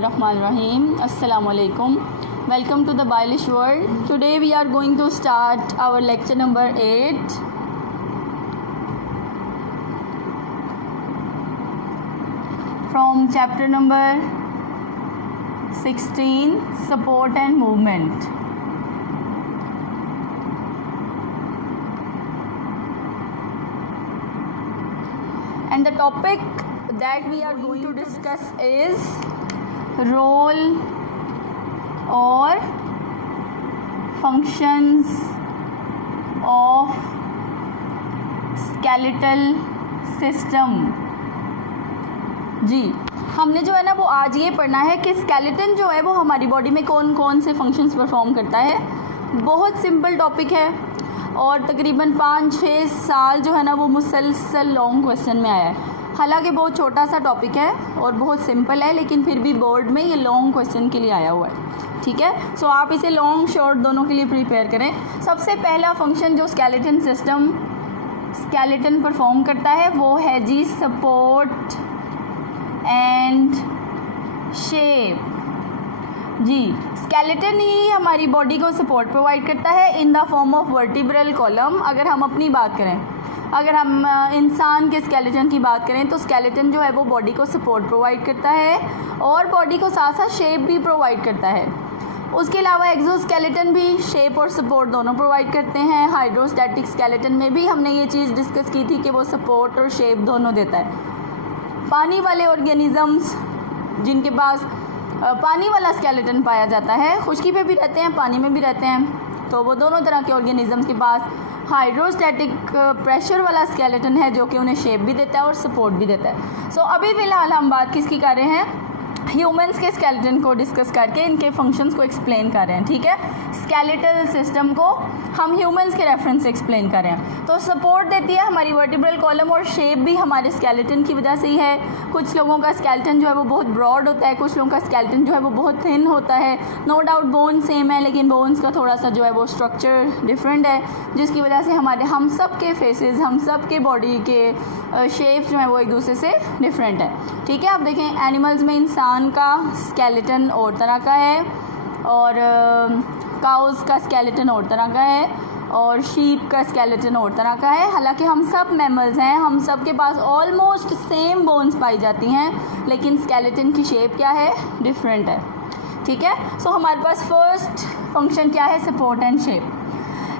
Bismillahirrahmanirrahim. Assalamu alaikum. Welcome to the Bailish World. Today we are going to start our lecture number 8. From chapter number 16, Support and Movement. And the topic that we are going to discuss is role or functions of skeletal system. जी, हमने जो है ना वो आज ये पढ़ना है कि स्केलेटन जो है वो हमारी बॉडी में कौन कौन से फंक्शंस परफॉर्म करता है. बहुत सिंपल टॉपिक है और तकरीबन 5-6 साल जो है ना वो मुसलसल लॉन्ग क्वेश्चन में आया है. हालांकि बहुत छोटा सा टॉपिक है और बहुत सिंपल है, लेकिन फिर भी बोर्ड में ये लॉन्ग क्वेश्चन के लिए आया हुआ है. ठीक है, सो आप इसे लॉन्ग शॉर्ट दोनों के लिए प्रिपेयर करें. सबसे पहला फंक्शन जो स्केलेटन परफॉर्म करता है वो है जी सपोर्ट एंड शेप. जी, स्केलेटन ही हमारी बॉडी को सपोर्ट प्रोवाइड करता है in the form of vertebral column. अगर हम अपनी बात करें, अगर हम इंसान के स्केलेटन की बात करें तो स्केलेटन जो है वो बॉडी को सपोर्ट प्रोवाइड करता है और बॉडी को साथ साथ शेप भी प्रोवाइड करता है. उसके अलावा एक्सोस्केलेटन भी शेप और सपोर्ट दोनों प्रोवाइड करते हैं. हाइड्रोस्टैटिक स्केलेटन में भी हमने ये चीज़ डिस्कस की थी कि वो सपोर्ट और शेप दोनों देता है. पानी वाले ऑर्गेनिज़म्स जिनके पास पानी वाला स्केलेटन पाया जाता है, खुश्की पे भी रहते हैं, पानी में भी रहते हैं, तो वो दोनों तरह के ऑर्गेनिज़म्स के पास हाइड्रोस्टैटिक प्रेशर वाला स्केलेटन है जो कि उन्हें शेप भी देता है और सपोर्ट भी देता है. सो अभी फ़िलहाल हम बात किसकी कर रहे हैं? ह्यूमंस के स्केलेटन को डिस्कस करके इनके फंक्शंस को एक्सप्लेन कर रहे हैं. ठीक है, स्केलेटल सिस्टम को हम ह्यूमंस के रेफरेंस से एक्सप्लेन कर रहे हैं. तो सपोर्ट देती है हमारी वर्टिब्रल कॉलम और शेप भी हमारे स्केलेटन की वजह से ही है. कुछ लोगों का स्केलेटन जो है वो बहुत ब्रॉड होता है, कुछ लोगों का स्केलेटन जो है वो बहुत थिन होता है. नो डाउट बोन सेम है, लेकिन बोन्स का थोड़ा सा जो है वो स्ट्रक्चर डिफरेंट है, जिसकी वजह से हम सब के फेसेस, हम सब के बॉडी के शेप्स जो है वो एक दूसरे से डिफरेंट है. ठीक है, आप देखें एनिमल्स में इंसान का स्केलेटन और तरह का है और काउस का स्केलेटन और तरह का है और शीप का स्केलेटन और तरह का है. हालांकि हम सब मैमल्स हैं, हम सब के पास ऑलमोस्ट सेम बोन्स पाई जाती हैं, लेकिन स्केलेटन की शेप क्या है? डिफरेंट है. ठीक है, सो हमारे पास फर्स्ट फंक्शन क्या है? Support and shape.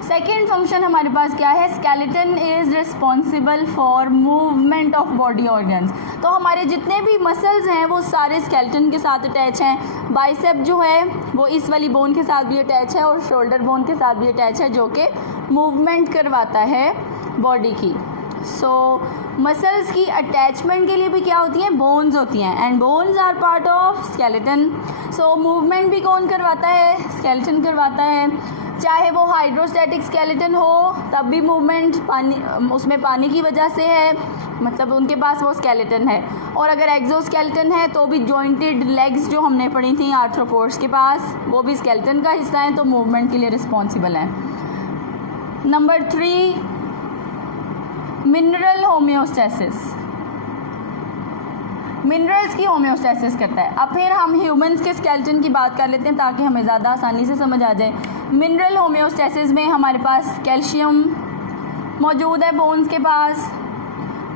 Second function हमारे पास क्या है? Skeleton is responsible for movement of body organs. तो हमारे जितने भी मसल्स हैं वो सारे स्केलेटन के साथ अटैच हैं. बाइसेप जो है वो इस वाली बोन के साथ भी अटैच है और शोल्डर बोन के साथ भी अटैच है, जो कि मूवमेंट करवाता है बॉडी की. सो मसल्स की अटैचमेंट के लिए भी क्या होती हैं? बोन्स होती हैं, and bones are part of skeleton. So movement भी कौन करवाता है? स्केलेटन करवाता है. चाहे वो हाइड्रोस्टैटिक स्केलेटन हो तब भी मूवमेंट उसमें पानी की वजह से है, मतलब उनके पास वो स्केलेटन है. और अगर एक्सोस्केलेटन है तो भी जॉइंटेड लेग्स जो हमने पढ़ी थी आर्थ्रोपोड्स के पास, वो भी स्केलेटन का हिस्सा है, तो मूवमेंट के लिए रिस्पॉन्सिबल है. Number 3, mineral homeostasis. मिनरल्स की होम्योस्टेसिस करता है. अब फिर हम ह्यूमंस के स्केलेटन की बात कर लेते हैं ताकि हमें ज़्यादा आसानी से समझ आ जाए. मिनरल होम्योस्टेसिस में हमारे पास कैल्शियम मौजूद है बोन्स के पास,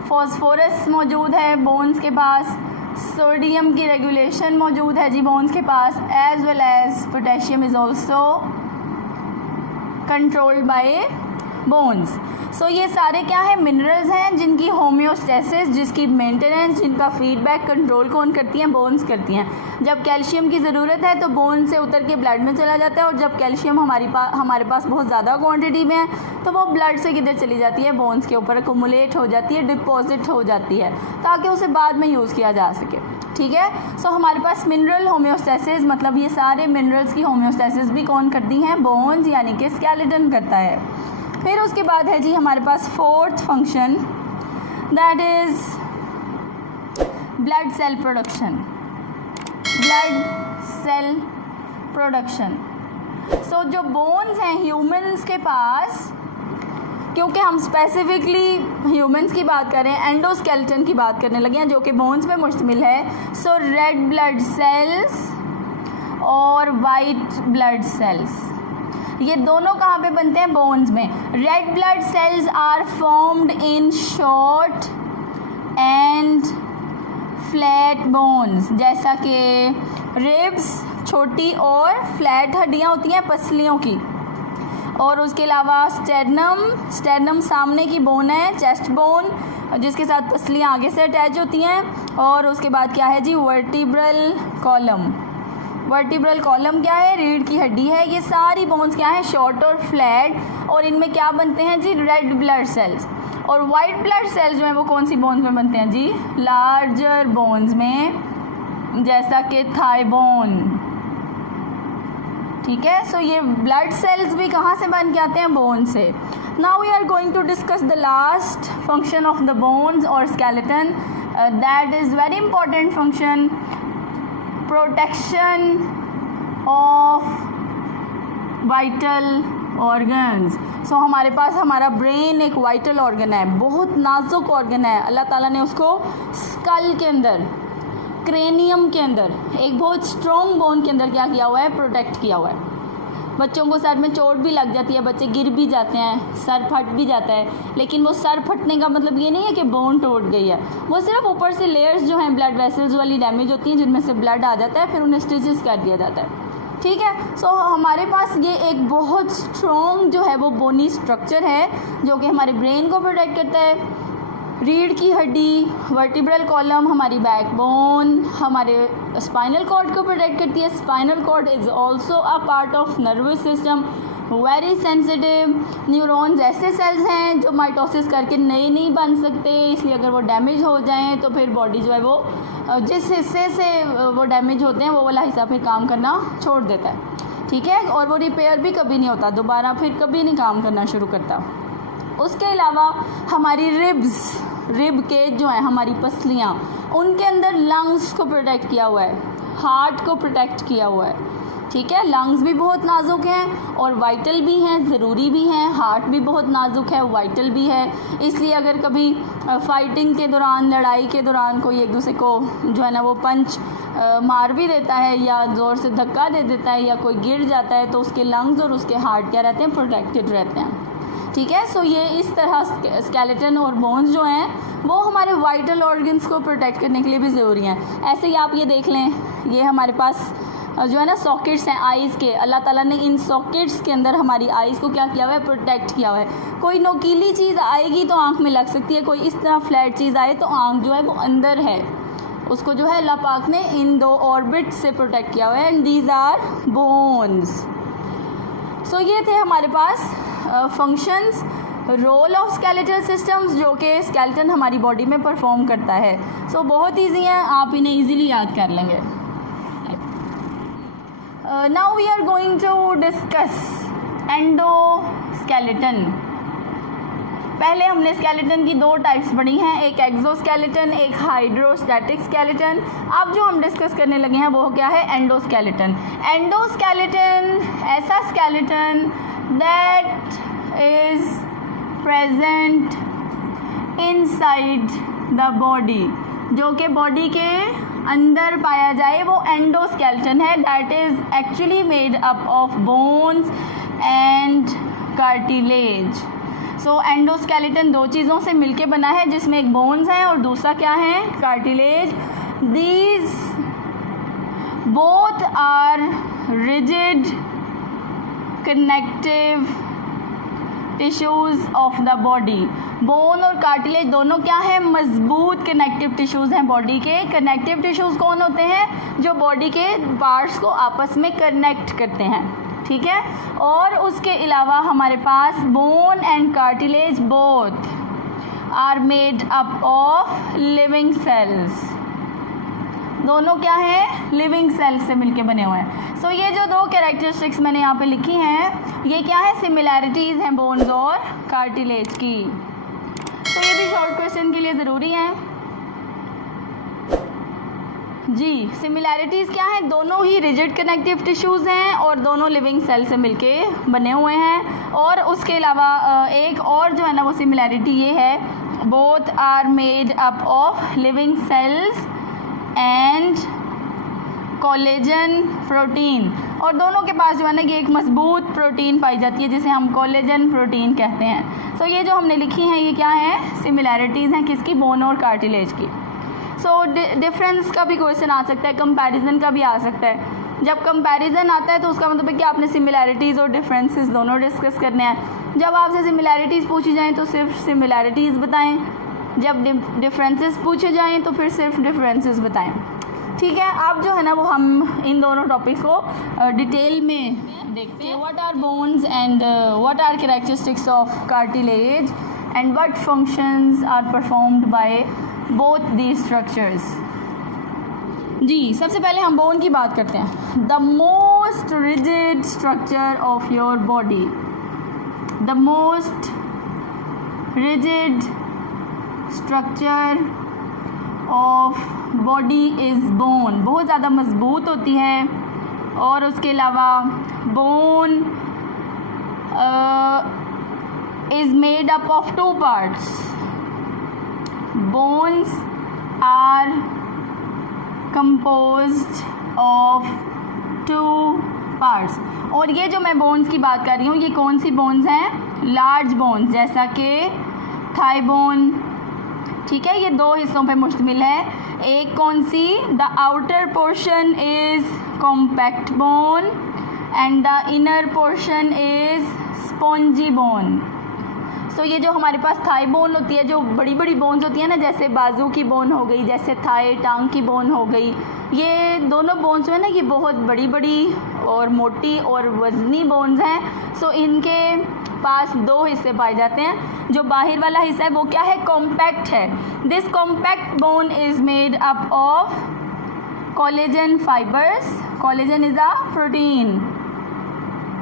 फॉस्फोरस मौजूद है बोन्स के पास, सोडियम की रेगुलेशन मौजूद है जी बोन्स के पास, as well as potassium is also controlled by bones. So ये सारे क्या है? मिनरल्स हैं जिनकी होम्योस्टेसिस, जिसकी मेंटेनेंस, जिनका फीडबैक कंट्रोल कौन करती हैं? बोन्स करती हैं. जब कैल्शियम की ज़रूरत है तो बोन से उतर के ब्लड में चला जाता है, और जब कैल्शियम हमारे पास बहुत ज़्यादा क्वांटिटी में है तो वो ब्लड से किधर चली जाती है? बोन्स के ऊपर अकोमुलेट हो जाती है, डिपॉजिट हो जाती है, ताकि उसे बाद में यूज़ किया जा सके. ठीक है, सो हमारे पास मिनरल होम्योस्टेसिस, मतलब ये सारे मिनरल्स की होम्योस्टेसिस भी कौन करती हैं? बोन्स यानी कि स्केलेटन करता है. फिर उसके बाद है जी हमारे पास fourth function, that is blood cell production. Blood cell production. So जो बोन्स हैं ह्यूमंस के पास, क्योंकि हम स्पेसिफिकली ह्यूमंस की बात कर रहे हैं, एंडोस्केलेटन की बात करने लगे हैं जो कि बोन्स पे मुश्तमिल है। सो रेड ब्लड सेल्स और वाइट ब्लड सेल्स, ये दोनों कहाँ पे बनते हैं? बोन्स में। Red blood cells are formed in short and flat bones, जैसा कि रिब्स छोटी और फ्लैट हड्डियाँ होती हैं पसलियों की, और उसके अलावा स्टेर्नम सामने की बोन है, चेस्ट बोन जिसके साथ पसलियाँ आगे से अटैच होती हैं, और उसके बाद क्या है जी? Vertebral column. वर्टिब्रल कॉलम क्या है? रीढ़ की हड्डी है। ये सारी बोन्स क्या है? शॉर्ट और फ्लैट, और इनमें क्या बनते हैं जी? Red blood cells. और वाइट ब्लड सेल्स जो है वो कौन सी बोन्स में बनते हैं जी? लार्जर बोन्स में, जैसा कि थाई बोन। ठीक है, सो ये ब्लड सेल्स भी कहाँ से बन के आते हैं? बोन से। Now we are going to discuss the last function of the bones और skeleton, that is very important function, protection of vital organs. So हमारे पास हमारा ब्रेन एक वाइटल ऑर्गन है, बहुत नाजुक ऑर्गन है। अल्लाह ताला ने उसको स्कल के अंदर, क्रेनियम के अंदर, एक बहुत स्ट्रॉन्ग बोन के अंदर क्या किया हुआ है? प्रोटेक्ट किया हुआ है। बच्चों को सर में चोट भी लग जाती है, बच्चे गिर भी जाते हैं, सर फट भी जाता है, लेकिन वो सर फटने का मतलब ये नहीं है कि बोन टूट गई है, वो सिर्फ ऊपर से लेयर्स जो हैं ब्लड वेसल्स वाली डैमेज होती हैं जिनमें से ब्लड आ जाता है, फिर उन्हें स्टिचेस कर दिया जाता है। ठीक है, सो हमारे पास ये एक बहुत स्ट्रॉन्ग जो है वो बोनी स्ट्रक्चर है जो कि हमारे ब्रेन को प्रोटेक्ट करता है। रीढ़ की हड्डी, वर्टिब्रल कॉलम, हमारी बैकबोन हमारे स्पाइनल कॉर्ड को प्रोटेक्ट करती है। Spinal cord is also a part of nervous system, very sensitive. Neurons ऐसे सेल्स हैं जो माइटोसिस करके नए नहीं बन सकते, इसलिए अगर वो डैमेज हो जाएं तो फिर बॉडी जो है वो जिस हिस्से से वो डैमेज होते हैं वो वाला हिस्सा फिर काम करना छोड़ देता है। ठीक है, और वो रिपेयर भी कभी नहीं होता, दोबारा फिर कभी नहीं काम करना शुरू करता। उसके अलावा हमारी रिब के जो है हमारी पसलियाँ, उनके अंदर लंग्स को प्रोटेक्ट किया हुआ है, हार्ट को प्रोटेक्ट किया हुआ है। ठीक है, लंग्स भी बहुत नाजुक हैं और वाइटल भी हैं, ज़रूरी भी हैं। हार्ट भी बहुत नाजुक है, वाइटल भी है, इसलिए अगर कभी फाइटिंग के दौरान, लड़ाई के दौरान कोई एक दूसरे को जो है ना वो पंच मार भी देता है या ज़ोर से धक्का दे देता है या कोई गिर जाता है तो उसके लंग्स और उसके हार्ट क्या रहते हैं? प्रोटेक्टेड रहते हैं। ठीक है, सो ये इस तरह स्केलेटन और बोन्स जो हैं वो हमारे वाइटल ऑर्गन्स को प्रोटेक्ट करने के लिए भी ज़रूरी हैं। ऐसे ही आप ये देख लें, ये हमारे पास जो है ना सॉकेट्स हैं आइज़ के, अल्लाह ताला ने इन सॉकेट्स के अंदर हमारी आइज़ को क्या किया हुआ है? प्रोटेक्ट किया हुआ है। कोई नोकीली चीज़ आएगी तो आँख में लग सकती है, कोई इस तरह फ्लैट चीज़ आए तो आँख जो है वो अंदर है, उसको जो है अल्लाह पाक ने इन दो ऑर्बिट से प्रोटेक्ट किया हुआ है, and these are bones. So ये थे हमारे पास functions, role of skeletal systems जो कि स्केलेटन हमारी बॉडी में परफॉर्म करता है। सो बहुत ईजी हैं, आप इन्हें ईजीली याद कर लेंगे। Now we are going to discuss endoskeleton. पहले हमने स्केलेटन की दो टाइप्स पढ़ी हैं, एक एक्सोस्केलेटन, एक हाइड्रोस्टैटिक स्केलेटन। अब जो हम डिस्कस करने लगे हैं वो क्या है? एंडोस्केलेटन। एंडोस्केलेटन ऐसा skeleton that is present inside the body, जो कि बॉडी के अंदर पाया जाए, वो एंडोस्केलेटन है। That is actually made up of bones and cartilage. So endoskeleton दो चीज़ों से मिलके बना है, जिसमें एक बोन्स है और दूसरा क्या है? Cartilage. These both are rigid connective tissues of the body. Bone और कार्टिलेज दोनों क्या है? मजबूत कनेक्टिव टिश्यूज़ हैं बॉडी के। कनेक्टिव टिश्यूज़ कौन होते हैं? जो बॉडी के पार्ट्स को आपस में कनेक्ट करते हैं। ठीक है, और उसके अलावा हमारे पास bone and cartilage both are made up of living cells. दोनों क्या है? लिविंग सेल्स से मिलके बने हुए हैं। सो ये जो दो कैरेक्टरिस्टिक्स मैंने यहाँ पे लिखी हैं, ये क्या है? सिमिलैरिटीज़ हैं बोन्स और कार्टिलेज की। तो ये भी शॉर्ट क्वेश्चन के लिए ज़रूरी है। जी, सिमिलैरिटीज़ क्या हैं? दोनों ही रिजिड कनेक्टिव टिश्यूज़ हैं और दोनों लिविंग सेल से मिलके बने हुए हैं। और उसके अलावा एक और जो है ना वो सिमिलैरिटी ये है, both are made up of living cells and collagen protein. और दोनों के पास जो है ना कि एक मजबूत प्रोटीन पाई जाती है जिसे हम कोलेजन प्रोटीन कहते हैं। सो ये जो हमने लिखी हैं ये क्या है? सिमिलैरिटीज़ हैं किसकी? बोन और कार्टिलेज की। सो डिफरेंस का भी क्वेश्चन आ सकता है, कंपैरिजन का भी आ सकता है। जब कंपैरिजन आता है तो उसका मतलब है कि आपने सिमिलैरिटीज़ और डिफरेंसेस दोनों डिस्कस करने हैं। जब आपसे सिमिलैरिटीज़ पूछी जाएं तो सिर्फ सिमिलैरिटीज़ बताएं, जब डिफरेंसेस पूछे जाएं तो फिर सिर्फ डिफरेंसेस बताएं। ठीक है, आप जो है ना वो हम इन दोनों टॉपिक्स को डिटेल में देखते हैं। What are bones and what are characteristics of cartilage and what functions are performed by both the structures. जी, सबसे पहले हम बोन की बात करते हैं। The most rigid structure of your body, the most rigid structure of body is bone. बहुत ज़्यादा मजबूत होती है। और उसके अलावा bone is made up of two parts. Bones are composed of two parts। और ये जो मैं बोन्स की बात कर रही हूँ ये कौन सी बोन्स हैं? लार्ज बोन्स, जैसा कि थाई बोन। ठीक है, ये दो हिस्सों पे मुश्तमिल है। एक कौन सी? The outer portion is compact bone and the inner portion is spongy bone. So ये जो हमारे पास थाई बोन होती है, जो बड़ी बड़ी बोन्स होती है ना, जैसे बाजू की बोन हो गई, जैसे थाई टांग की बोन हो गई, ये दोनों बोन्स जो है ना ये बहुत बड़ी बड़ी और मोटी और वज़नी बोन्स हैं। सो इनके पास दो हिस्से पाए जाते हैं। जो बाहर वाला हिस्सा है वो क्या है? कॉम्पैक्ट है। This compact bone is made up of collagen fibres. Collagen is a protein.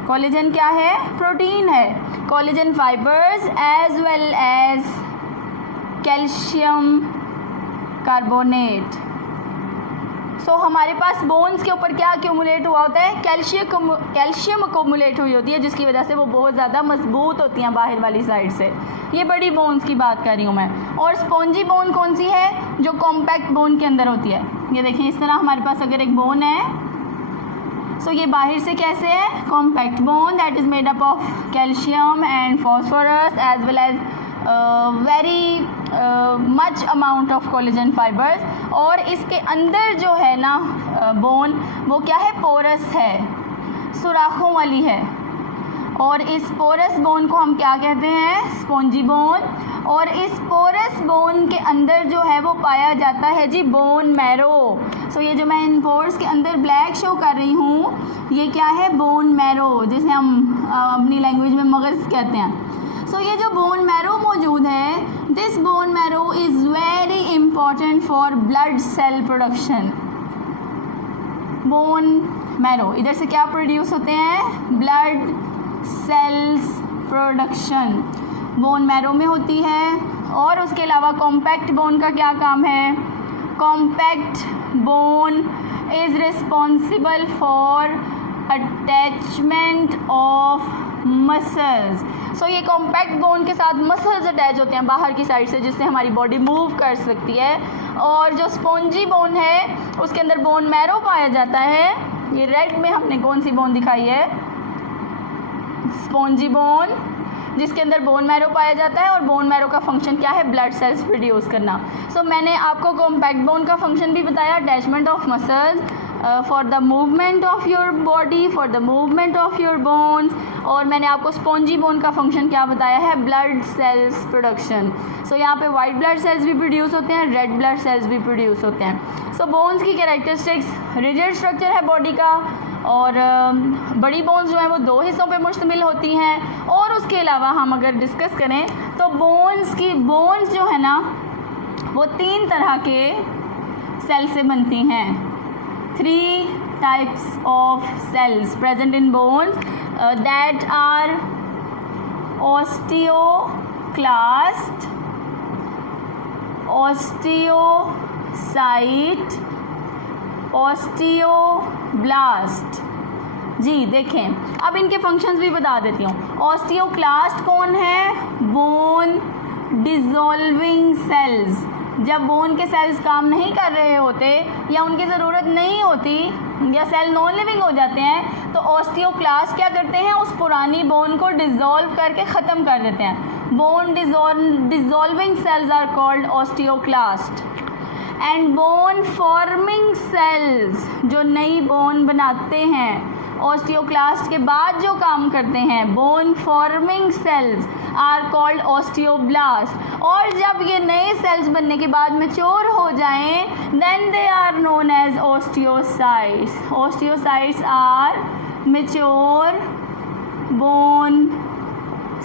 Collagen क्या है? प्रोटीन है। Collagen fibres as well as calcium carbonate. So हमारे पास बोन्स के ऊपर क्या अक्यूमुलेट हुआ होता है? कैल्शियम अक्यूमुलेट हुई होती है, जिसकी वजह से वो बहुत ज़्यादा मजबूत होती हैं बाहर वाली साइड से। ये बड़ी बोन्स की बात कर रही हूँ मैं। और स्पॉन्जी बोन कौन सी है? जो कॉम्पैक्ट बोन के अंदर होती है। ये देखिए, इस तरह हमारे पास अगर एक बोन है, सो ये बाहर से कैसे है? Compact bone that is made up of calcium and phosphorus as well as very much amount of collagen fibres. और इसके अंदर जो है ना बोन वो क्या है? पोरस है, सुराखों वाली है। और इस पोरस बोन को हम क्या कहते हैं? Spongy bone. और इस पोरस बोन के अंदर जो है वो पाया जाता है जी बोन मैरो। सो ये जो मैं इन पोर्स के अंदर ब्लैक शो कर रही हूँ ये क्या है? बोन मैरो, जिसे हम अपनी लैंग्वेज में मगज़ कहते हैं। सो ये जो बोन मैरो मौजूद है, this bone marrow is very important for blood cell production. Bone marrow, इधर से क्या प्रोड्यूस होते हैं? Blood cells production bone marrow में होती है। और उसके अलावा कॉम्पैक्ट बोन का क्या काम है? Compact bone is responsible for attachment of muscles. So ये कॉम्पैक्ट बोन के साथ मसल्स अटैच होते हैं बाहर की साइड से, जिससे हमारी बॉडी मूव कर सकती है। और जो स्पॉन्जी बोन है उसके अंदर बोन मैरो पाया जाता है। ये रेड में हमने कौन सी बोन दिखाई है? स्पॉन्जी बोन, जिसके अंदर बोन मैरो पाया जाता है। और बोन मैरो का फंक्शन क्या है? ब्लड सेल्स प्रोड्यूस करना। सो मैंने आपको कॉम्पैक्ट बोन का फंक्शन भी बताया, attachment of muscles for the movement of your body, for the movement of your bones. और मैंने आपको स्पॉन्जी बोन का फंक्शन क्या बताया है? Blood cells production. सो यहाँ पे वाइट ब्लड सेल्स भी प्रोड्यूस होते हैं, रेड ब्लड सेल्स भी प्रोड्यूस होते हैं। सो बोन्स की कैरेक्टरिस्टिक्स, रिजिड स्ट्रक्चर है बॉडी का, और बड़ी बोन्स जो हैं वो दो हिस्सों पे मुश्तमिल होती हैं। और उसके अलावा हम अगर डिस्कस करें तो बोन्स जो है ना वो तीन तरह के सेल से बनती हैं। 3 types of cells present in bones that are osteoclast, osteocyte osteoblast. जी देखें, अब इनके फंक्शंस भी बता देती हूँ। ऑस्टियोक्लास्ट कौन है? Bone dissolving cells. जब बोन के सेल्स काम नहीं कर रहे होते या उनकी ज़रूरत नहीं होती या सेल नॉन लिविंग हो जाते हैं, तो ऑस्टियोक्लास्ट क्या करते हैं? उस पुरानी बोन को डिसॉल्व करके ख़त्म कर देते हैं। Bone dissolving cells are called osteoclast. And bone forming cells, जो नई बोन बनाते हैं ऑस्टियोक्लास्ट के बाद जो काम करते हैं, bone forming cells are called osteoblast. और जब ये नए सेल्स बनने के बाद मैच्योर हो जाएं, then they are known as osteocytes. Osteocytes are mature bone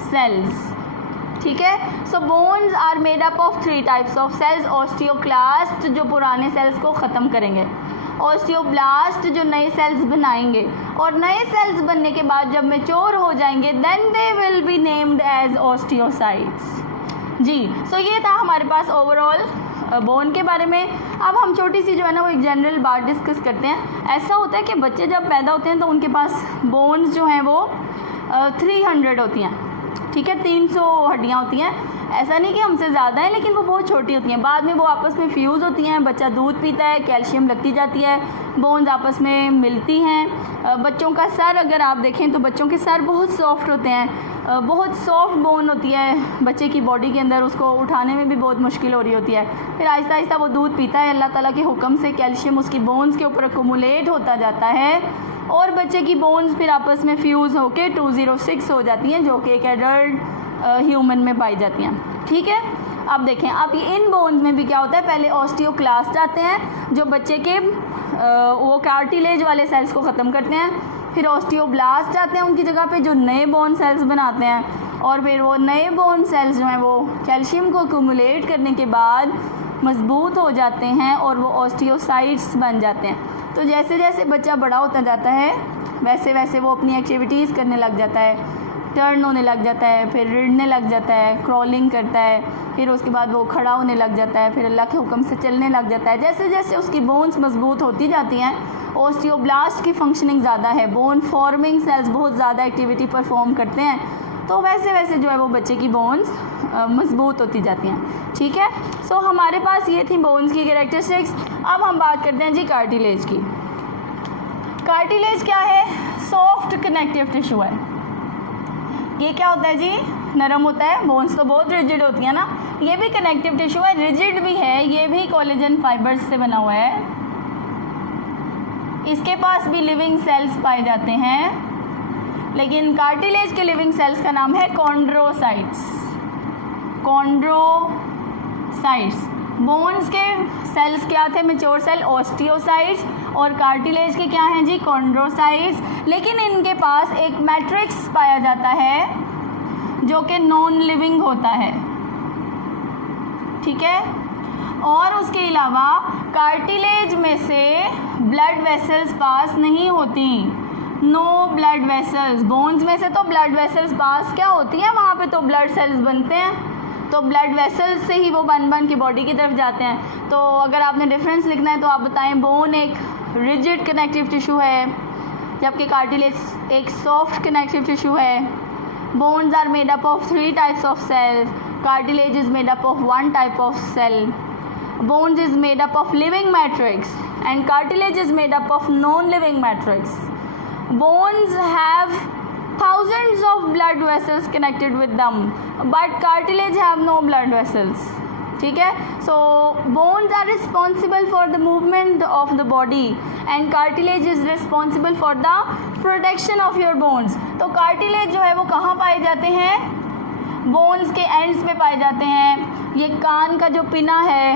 cells. ठीक है, so bones are made up of 3 types of cells. Osteoclast जो पुराने सेल्स को ख़त्म करेंगे, ऑस्टियोब्लास्ट जो नए सेल्स बनाएंगे, और नए सेल्स बनने के बाद जब मैच्योर हो जाएंगे then they will be named as osteocytes. जी, सो ये था हमारे पास ओवरऑल बोन के बारे में। अब हम छोटी सी जो है ना वो एक जनरल बात डिस्कस करते हैं। ऐसा होता है कि बच्चे जब पैदा होते हैं तो उनके पास बोन्स जो हैं वो 300 होती हैं। ठीक है, 300 हड्डियाँ होती हैं। ऐसा नहीं कि हमसे ज़्यादा है, लेकिन वो बहुत छोटी होती हैं। बाद में वो आपस में फ्यूज़ होती हैं, बच्चा दूध पीता है, कैल्शियम लगती जाती है, बोन्स आपस में मिलती हैं। बच्चों का सर अगर आप देखें तो बच्चों के सर बहुत सॉफ्ट होते हैं, बहुत सॉफ्ट बोन होती है बच्चे की बॉडी के अंदर, उसको उठाने में भी बहुत मुश्किल हो रही होती है। फिर आहिस्ता आहिस्ता वो दूध पीता है, अल्लाह ताला के हुक्म से कैल्शियम उसकी बोन्स के ऊपर अक्यूमुलेट होता जाता है और बच्चे की बोन्स फिर आपस में फ्यूज़ होकर 206 हो जाती हैं, जो कि एक एडल्ट ह्यूमन में पाई जाती हैं। ठीक है, अब देखें, अब इन बोन्स में भी क्या होता है? पहले ऑस्टियोक्लास्ट आते हैं जो बच्चे के वो कार्टिलेज वाले सेल्स को ख़त्म करते हैं। फिर ऑस्टियोब्लास्ट आते हैं उनकी जगह पे, जो नए बोन सेल्स बनाते हैं। और फिर वो नए बोन सेल्स जो हैं वो कैल्शियम को एक्यूमुलेट करने के बाद मजबूत हो जाते हैं और वो ऑस्टियोसाइट्स बन जाते हैं। तो जैसे जैसे बच्चा बड़ा होता जाता है वैसे वैसे वो अपनी एक्टिविटीज़ करने लग जाता है, टर्न होने लग जाता है, फिर रिड़ने लग जाता है, क्रॉलिंग करता है, फिर उसके बाद वो खड़ा होने लग जाता है, फिर अल्लाह के हुक्म से चलने लग जाता है। जैसे जैसे उसकी बोन्स मजबूत होती जाती हैं, ऑस्टियोब्लास्ट की फंक्शनिंग ज़्यादा है, बोन फॉर्मिंग सेल्स बहुत ज़्यादा एक्टिविटी परफॉर्म करते हैं, तो वैसे वैसे जो है वो बच्चे की बोन्स मजबूत होती जाती हैं। ठीक है, सो हमारे पास ये थी बोन्स की कैरेक्टरिस्टिक्स। अब हम बात करते हैं जी कार्टिलेज की। कार्टिलेज क्या है? सॉफ्ट कनेक्टिव टिश्यू है। ये क्या होता है जी? नरम होता है। बोन्स तो बहुत रिजिड होती है ना, ये भी कनेक्टिव टिश्यू है, रिजिड भी है, ये भी कोलेजन फाइबर्स से बना हुआ है। इसके पास भी लिविंग सेल्स पाए जाते हैं, लेकिन कार्टिलेज के लिविंग सेल्स का नाम है कॉन्ड्रोसाइट्स। कॉन्ड्रोसाइट्स। बोन्स के सेल्स क्या थे? मैच्योर सेल ऑस्टियोसाइट्स, और कार्टिलेज के क्या हैं जी? कॉन्ड्रोसाइट्स। लेकिन इनके पास एक मैट्रिक्स पाया जाता है जो कि नॉन लिविंग होता है। ठीक है, और उसके अलावा कार्टिलेज में से ब्लड वेसल्स पास नहीं होती। No blood vessels. बोन्स में से तो ब्लड वेसल्स पास क्या होती हैं? वहाँ पे तो ब्लड सेल्स बनते हैं, तो ब्लड वेसल्स से ही वो बन बन के बॉडी की तरफ जाते हैं। तो अगर आपने डिफरेंस लिखना है तो आप बताएं, बोन एक रिजिड कनेक्टिव टिश्यू है जबकि कार्टिलेज एक सॉफ्ट कनेक्टिव टिश्यू है। Bones are made up of 3 types of cells, cartilage is made up of 1 type of cell. Bones is made up of living matrix and cartilage is made up of non living matrix. Bones have thousands of blood vessels connected with them, but cartilage have no blood vessels. ठीक है, so bones are responsible for the movement of the body and cartilage is responsible for the protection of your bones. तो cartilage जो है वो कहाँ पाए जाते हैं? bones के ends पे पाए जाते हैं। ये कान का जो पिना है,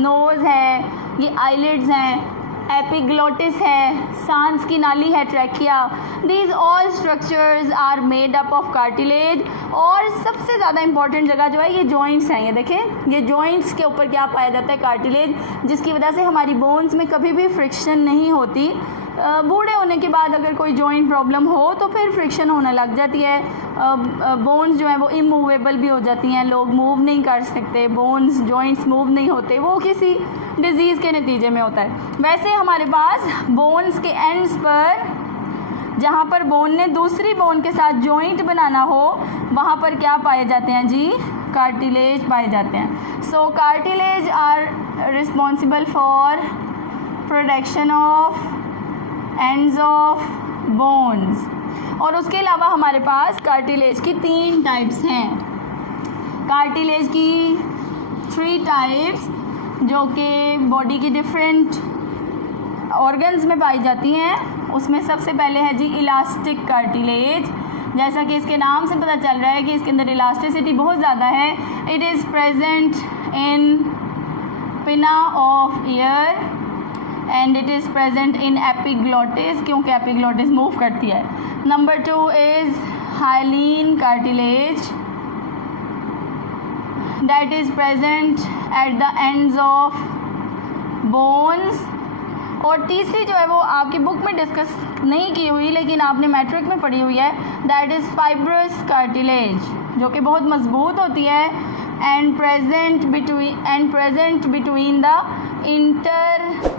nose है, ये eyelids हैं, एपिग्लोटिस है, सांस की नाली है, trachea. These all structures are made up of cartilage. और सबसे ज़्यादा इंपॉर्टेंट जगह जो है ये जॉइंट्स हैं। ये देखें, ये जॉइंट्स के ऊपर क्या पाया जाता है? कार्टिलेज, जिसकी वजह से हमारी बोन्स में कभी भी फ्रिक्शन नहीं होती। बूढ़े होने के बाद अगर कोई जॉइंट प्रॉब्लम हो तो फिर फ्रिक्शन होने लग जाती है, बोन्स जो हैं वो इमूवेबल भी हो जाती हैं, लोग मूव नहीं कर सकते, बोन्स जॉइंट्स मूव नहीं होते, वो किसी डिज़ीज़ के नतीजे में होता है। वैसे हमारे पास बोन्स के एंड्स पर, जहाँ पर बोन ने दूसरी बोन के साथ जॉइंट बनाना हो, वहाँ पर क्या पाए जाते हैं जी? कार्टिलेज पाए जाते हैं। So cartilage are responsible for protection of ends of bones. और उसके अलावा हमारे पास कार्टिलेज की 3 टाइप्स हैं। कार्टिलेज की 3 टाइप्स जो कि बॉडी की डिफरेंट ऑर्गन्स में पाई जाती हैं। उसमें सबसे पहले है जी इलास्टिक कार्टिलेज। जैसा कि इसके नाम से पता चल रहा है कि इसके अंदर इलास्टिसिटी बहुत ज़्यादा है। इट इज़ प्रेजेंट इन पिना of year and it is present in epiglottis, क्योंकि एपिग्लोटिस मूव करती है। Number 2 is hyaline cartilage that is present at the ends of bones. और तीसरी जो है वो आपकी बुक में डिस्कस नहीं की हुई लेकिन आपने मैट्रिक में पढ़ी हुई है, दैट इज़ फाइब्रस कार्टिलेज, जो कि बहुत मजबूत होती है and present between the intervertebral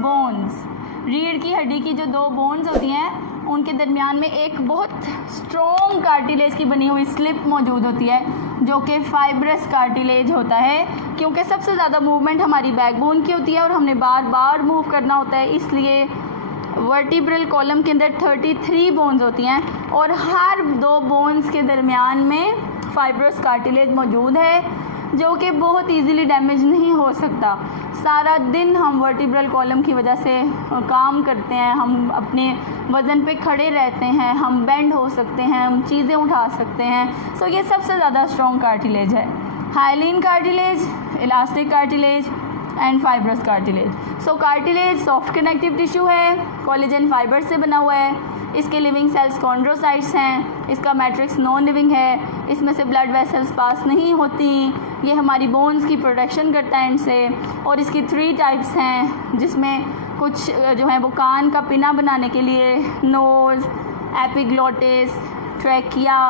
bones. रीढ़ की हड्डी की जो 2 बोन्स होती हैं उनके दरमियान में एक बहुत स्ट्रॉन्ग कार्टिलेज की बनी हुई स्लिप मौजूद होती है, जो कि फाइब्रस कार्टिलेज होता है। क्योंकि सबसे ज़्यादा मूवमेंट हमारी बैकबोन की होती है और हमने बार बार मूव करना होता है, इसलिए वर्टिब्रल कॉलम के अंदर 33 बोन्स होती हैं और हर 2 बोन्स के दरमियान में फाइब्रस कार्टिलेज मौजूद है, जो कि बहुत इजीली डैमेज नहीं हो सकता। सारा दिन हम वर्टिब्रल कॉलम की वजह से काम करते हैं, हम अपने वज़न पे खड़े रहते हैं, हम बेंड हो सकते हैं, हम चीज़ें उठा सकते हैं। सो ये सबसे ज़्यादा स्ट्रॉन्ग कार्टिलेज है। Hyaline cartilage, elastic cartilage and fibrous cartilage. So cartilage soft connective tissue है, कोलेजन फाइबर से बना हुआ है, इसके लिविंग सेल्स कॉन्ड्रोसाइट्स हैं, इसका मैट्रिक्स नॉन लिविंग है, इसमें से ब्लड वेसल्स पास नहीं होती, ये हमारी बोन्स की प्रोटेक्शन करता है इनसे। और इसकी 3 टाइप्स हैं, जिसमें कुछ जो है वो कान का पिना बनाने के लिए, nose, epiglottis, trachea,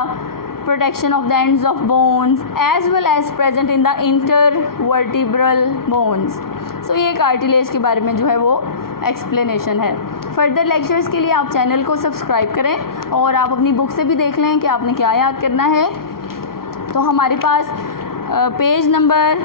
protection of the ends of bones as well as present in the intervertebral bones। सो ये कार्टिलेज के बारे में जो है वो एक्सप्लेनेशन है। फर्दर लेक्चर्स के लिए आप चैनल को सब्सक्राइब करें और आप अपनी बुक से भी देख लें कि आपने क्या याद करना है। तो हमारे पास पेज नंबर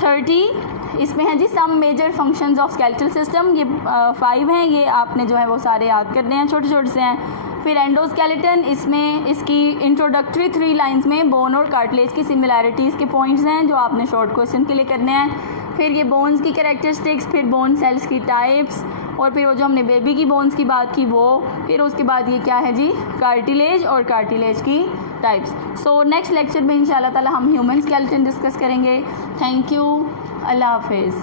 30 इसमें है जी some major functions of skeletal system. ये 5 हैं, ये आपने जो है वो सारे याद करने हैं, छोटे छोटे से हैं। फिर एंडोस्केलेटन, इसमें इसकी इंट्रोडक्टरी 3 लाइंस में बोन और कार्टिलेज की सिमिलैरिटीज़ के पॉइंट्स हैं जो आपने शॉर्ट क्वेश्चन के लिए करने हैं। फिर ये बोन्स की कैरेक्टरिस्टिक्स, फिर बोन सेल्स की टाइप्स, और फिर वो जो हमने बेबी की बोन्स की बात की वो, फिर उसके बाद ये क्या है जी कार्टिलेज और कार्टिलेज की टाइप्स। सो नेक्स्ट लेक्चर में इंशाल्लाह ताला हम ह्यूमन स्केलेटन डिस्कस करेंगे। थैंक यू, अल्लाह हाफिज़।